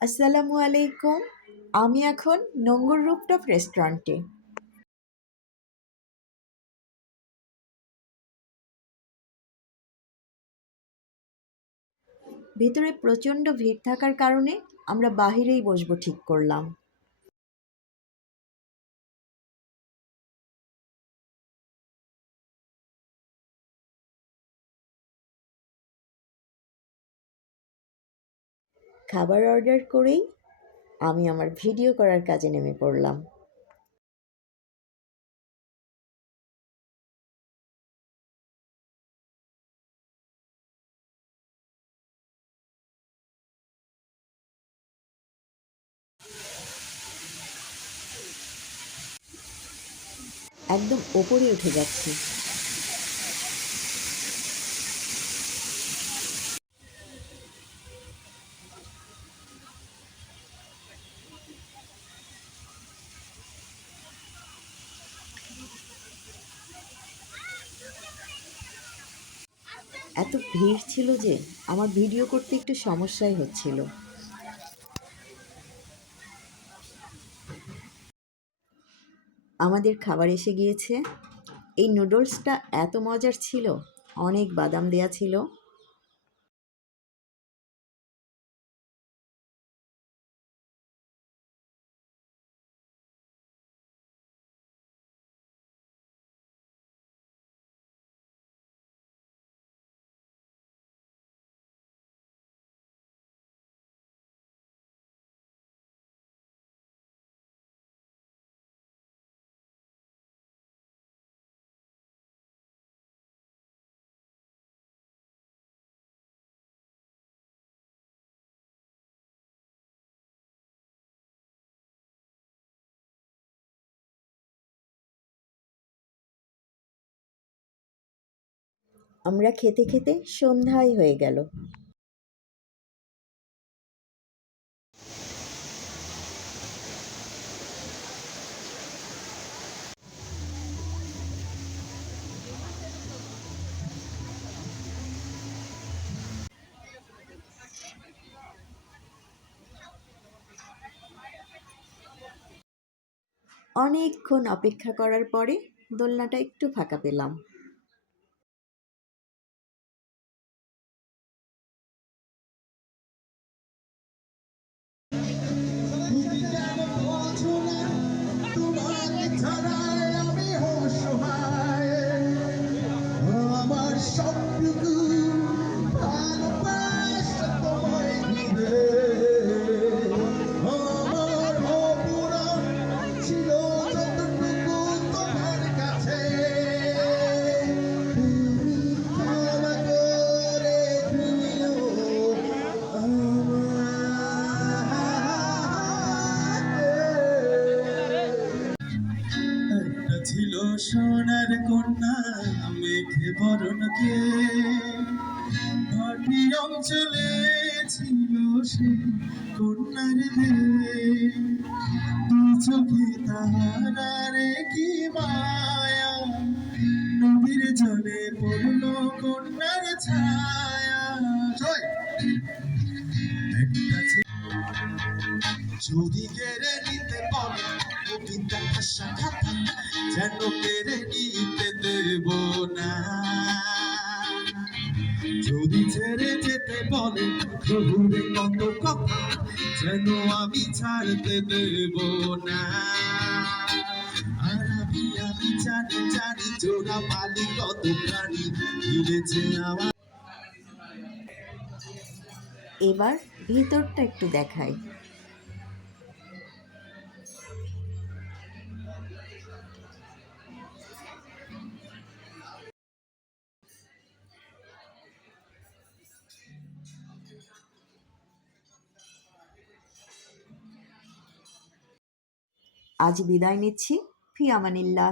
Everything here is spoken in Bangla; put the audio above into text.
আসসালামু আলাইকুম। আমি এখন নোঙ্গর রুফটপ রেস্টুরেন্টে। ভেতরে প্রচণ্ড ভিড় থাকার কারণে আমরা বাহিরেই বসবো ঠিক করলাম। খাবার অর্ডার করেই আমি আমার ভিডিও করার কাজে নেমে পড়লাম। একদম ওপরে উঠে যাচ্ছি। এত ভিড় ছিল যে আমার ভিডিও করতে একটু সমস্যাই হচ্ছিল। আমাদের খাবার এসে গিয়েছে। এই নুডলসটা এত মজার ছিল, অনেক বাদাম দেয়া ছিল। আমরা খেতে খেতে সন্ধ্যাই হয়ে গেল। অনেকক্ষণ অপেক্ষা করার পরে দোলনাটা একটু ফাঁকা পেলাম। ছিল সোনার কন্যা মেঘে বরণকে, ভাটি অঞ্চলে ছিল সে কন্যার দুই চোখে তাহারে কি মায়া, নদীর জলে পড়ল কন্যার ছায়া। একটা যদি কেড়ে নিতে পারে কবিতা ভাষা খাতা, যেন কেড়ে নিতে দেব না। যদি ছেড়ে যেতে বলে প্রভুরে কত কথা, যেন আমি ছাড়তে দেব না। আর আমি জানি জানি জোড়া পালি কত প্রাণী ফিরেছে আমার। এবার ভিতরটা একটু দেখাই। আজ বিদায় নিচ্ছি। ফি আমানিল্লাহ।